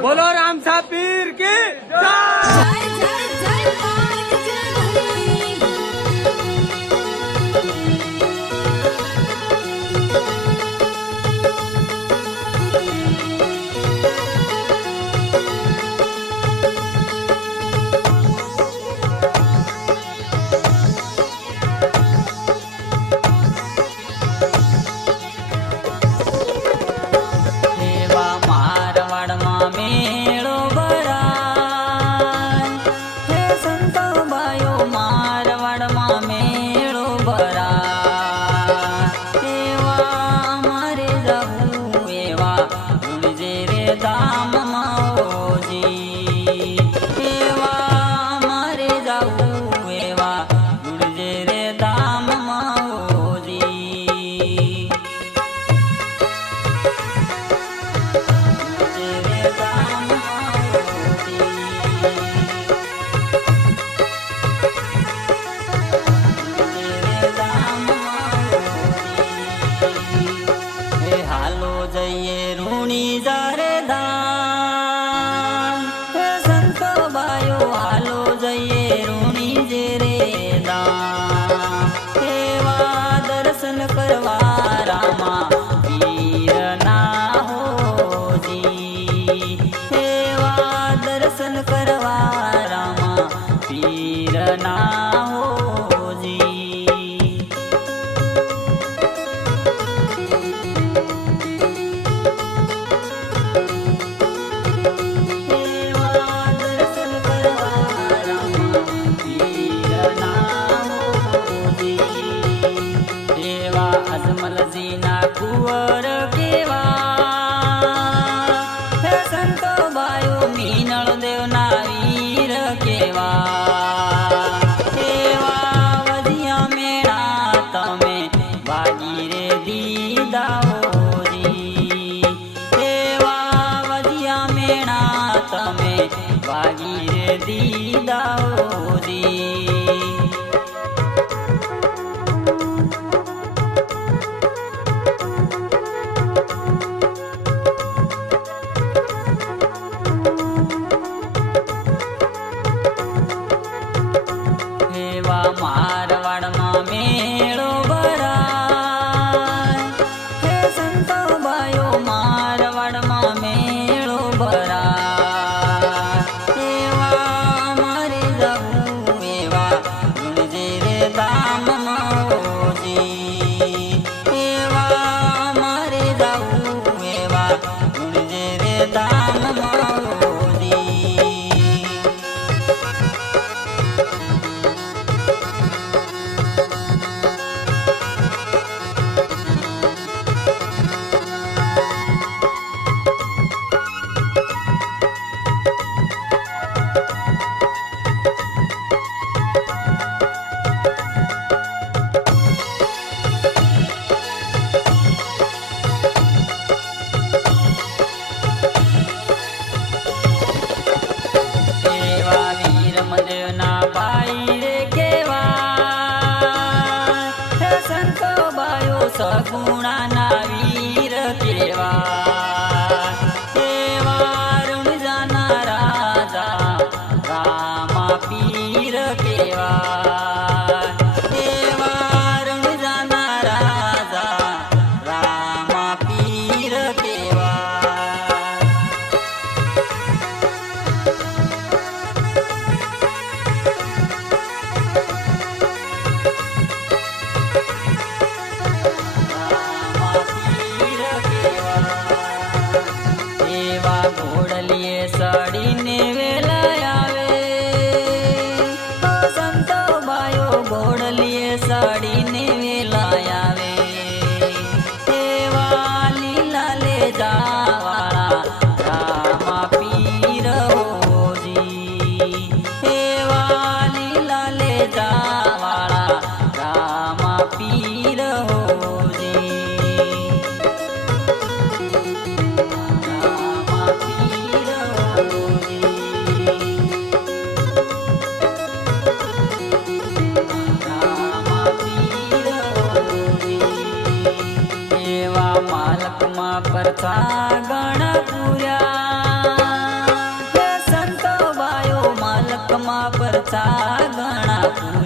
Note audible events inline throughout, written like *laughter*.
बोलो राम साहब पीर की Vagir dida o oh. ગુણા ના વીર કેવા Thank uh you. -huh.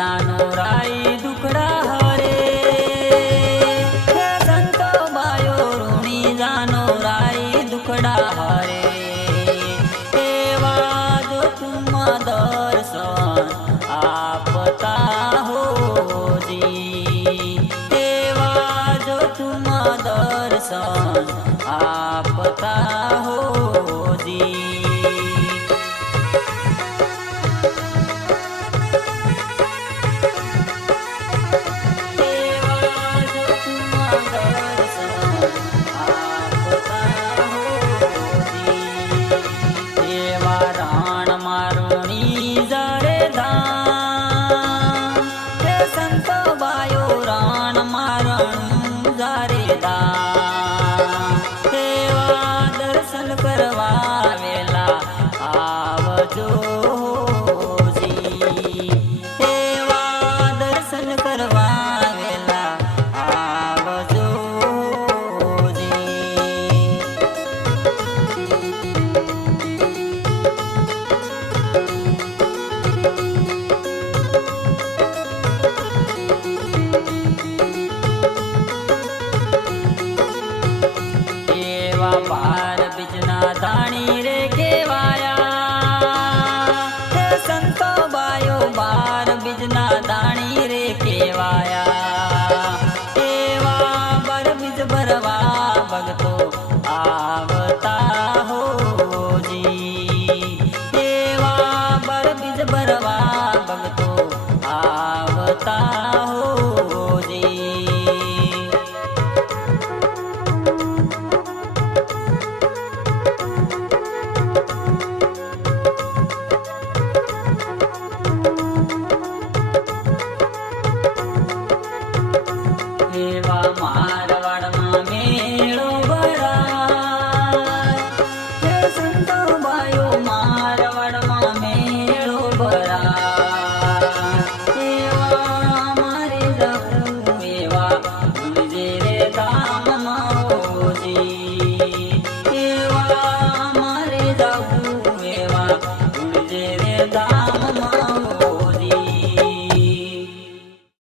Zana. Nah. love. Uh... பாணீர் *laughs*